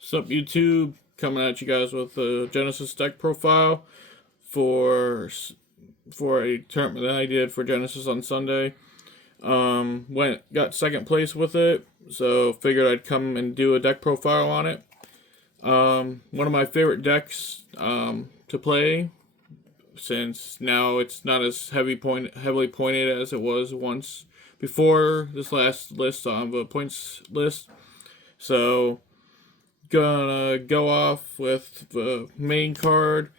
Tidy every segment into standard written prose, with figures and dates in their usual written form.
What's up, YouTube? Coming at you guys with a Genesis deck profile for for a tournament that I did for Genesis on Sunday. Got second place with it, so figured I'd come and do a deck profile on it. One of my favorite decks to play, since now it's not as heavily pointed as it was once before this last list on the points list. So gonna go off with the main card.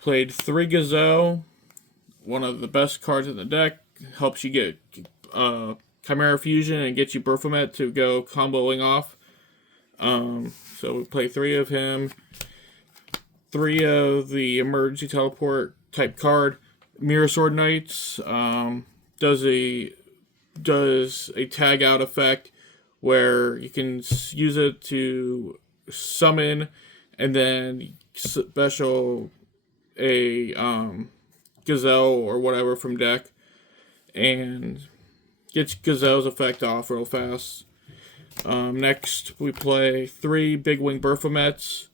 Played 3 Gazelle, one of the best cards in the deck. Helps you get Chimera Fusion and get you Baphomet to go comboing off. So we play 3 of him. 3 of the emergency teleport type card. Mirror Sword Knights does a tag out effect where you can use it to summon and then special a Gazelle or whatever from deck and gets Gazelle's effect off real fast. Next we play 3 Big Wing Baphomets.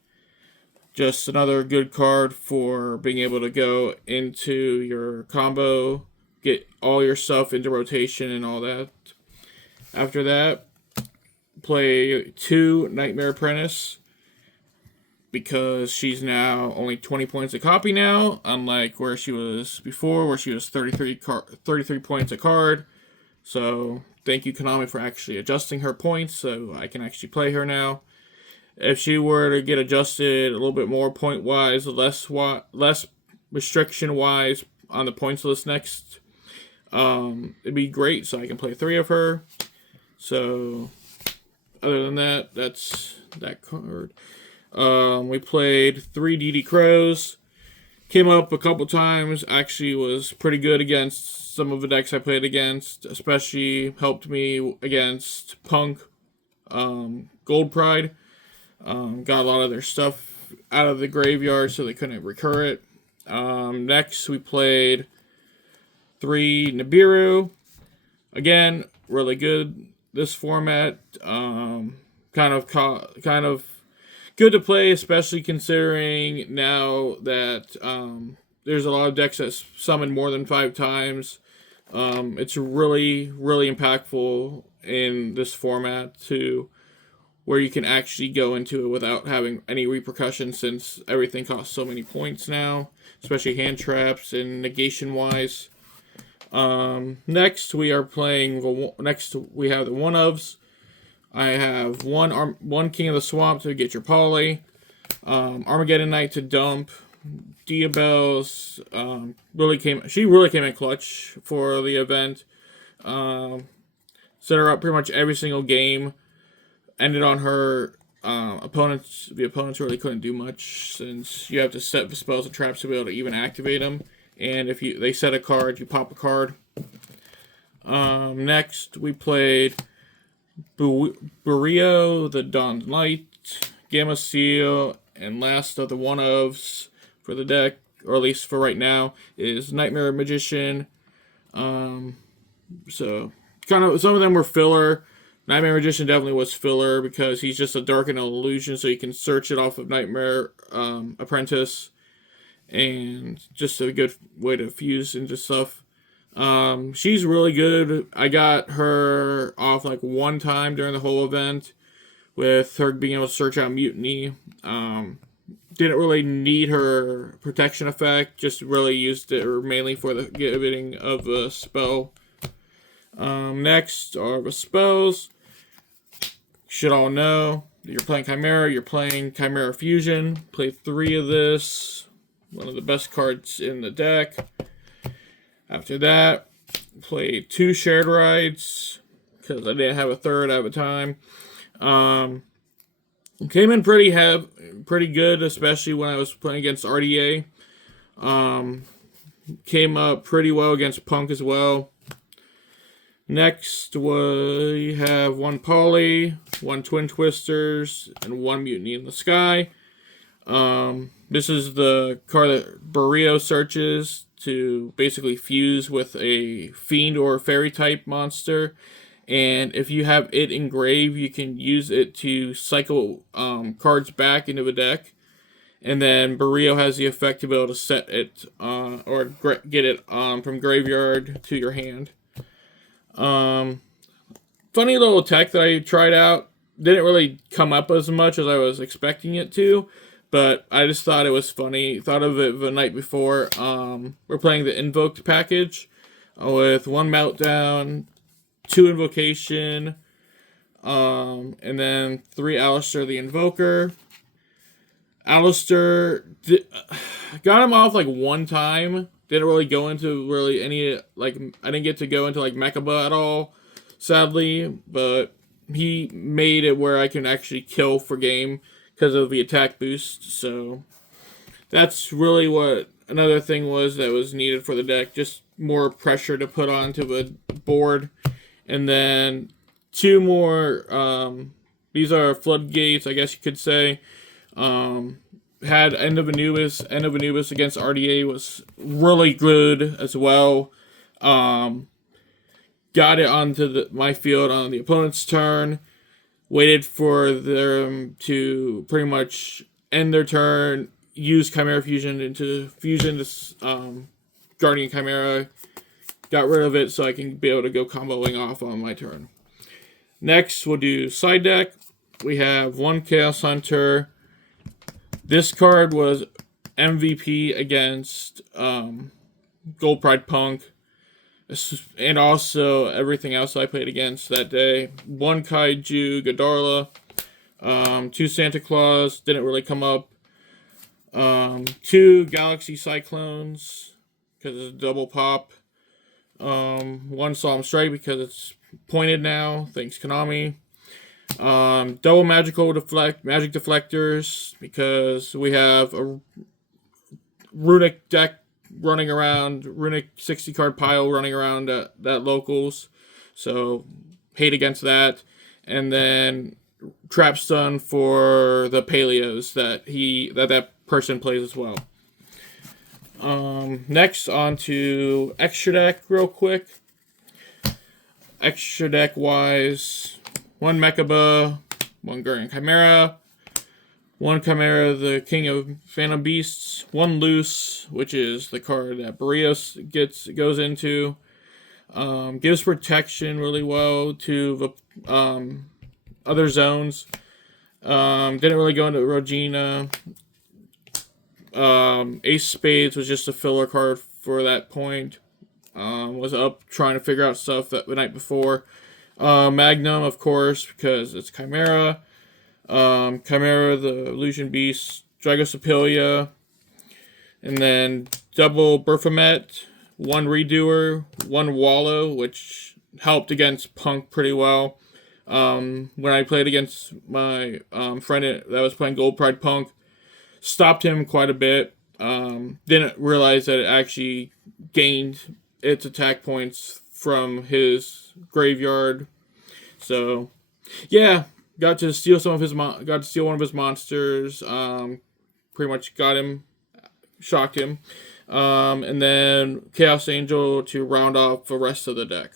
Just another good card for being able to go into your combo, get all your stuff into rotation and all that. After that, play 2 Nightmare Apprentice, because she's now only 20 points a copy now, unlike where she was before, where she was 33 points a card. So thank you, Konami, for actually adjusting her points so I can actually play her now. If she were to get adjusted a little bit more point-wise, less restriction-wise on the points list next, it'd be great, so I can play 3 of her. So other than that, that's that card. We played 3 DD Crows. Came up a couple times. Actually was pretty good against some of the decks I played against. Especially helped me against Punk, Gold Pride. Got a lot of their stuff out of the graveyard so they couldn't recur it. Next we played 3 Nibiru. Again, really good this format. Kind of good to play, especially considering now that there's a lot of decks that summon more than 5 times. It's really, really impactful in this format to where you can actually go into it without having any repercussions, since everything costs so many points now, especially hand traps and negation wise. Next we have the one ofs. I have one King of the Swamp to get your poly, Armageddon Knight to dump. Diabelle's really came in clutch for the event. Set her up pretty much every single game. Ended on her opponents. The opponents really couldn't do much, since you have to set the spells and traps to be able to even activate them. And if they set a card, you pop a card. Next we played Burio, the Dawn's Light, Gamma Seal, and last of the one-ofs for the deck, or at least for right now, is Nightmare Magician. So kind of some of them were filler. Nightmare Magician definitely was filler because he's just a darkened illusion, so you can search it off of Nightmare Apprentice, and just a good way to fuse into stuff. She's really good. I got her off like 1 time during the whole event with her being able to search out Mutiny. Didn't really need her protection effect, just really used it mainly for the giving of the spell. Next are the spells. You should all know that you're playing Chimera, you're playing Chimera Fusion. Play 3 of this. One of the best cards in the deck. After that, played 2 Shared Rides, because I didn't have a third at the time. Came in pretty good, especially when I was playing against RDA. Came up pretty well against Punk as well. Next, we have 1 Poly, 1 Twin Twisters, and 1 Mutiny in the Sky. This is the card that Burio searches to basically fuse with a fiend or fairy type monster, and if you have it engraved, you can use it to cycle cards back into the deck. And then Barrio has the effect to be able to set it or get it from graveyard to your hand. Funny little tech that I tried out. Didn't really come up as much as I was expecting it to, but I just thought it was funny. Thought of it the night before. We're playing the Invoked package with 1 Meltdown, 2 Invocation, and then 3 Alistair the Invoker. Alistair got him off like one time. Didn't really go into really any, like, I didn't get to go into like Mechaba at all, sadly, but he made it where I can actually kill for game because of the attack boost. So that's really what another thing was that was needed for the deck, just more pressure to put onto the board. And then 2 more, these are floodgates, I guess you could say. Had End of Anubis against RDA was really good as well. Got it onto my field on the opponent's turn. Waited for them to pretty much end their turn. Use Chimera Fusion into fusion this Guardian Chimera. Got rid of it so I can be able to go comboing off on my turn. Next, we'll do side deck. We have 1 Chaos Hunter. This card was MVP against Gold Pride Punk, and also everything else I played against that day. 1 Kaiju Godarla, 2 Santa Claus, didn't really come up. 2 Galaxy Cyclones, because it's a double pop. 1 Solemn Strike, because it's pointed now, thanks Konami. Double magic deflectors, because we have a runic deck running around, runic 60 card pile running around at locals, so hate against that. And then trap stun for the paleos that person plays as well. Next, on to extra deck real quick. Extra deck wise, 1 Mechaba, 1 Guardian Chimera, 1 Chimera, the King of Phantom Beasts, 1 Loose, which is the card that Barrios goes into. Gives protection really well to the other zones. Didn't really go into Rogina. Ace Spades was just a filler card for that point. Was up trying to figure out stuff the night before. Magnum, of course, because it's Chimera. Chimera, the Illusion Beast, Dragosopilia, and then double Berfomet, 1 Redoer, 1 Wallow, which helped against Punk pretty well. When I played against my friend that was playing Gold Pride Punk, stopped him quite a bit. Didn't realize that it actually gained its attack points from his graveyard. So, yeah, got to steal one of his monsters. Pretty much got him, shocked him, and then Chaos Angel to round off the rest of the deck.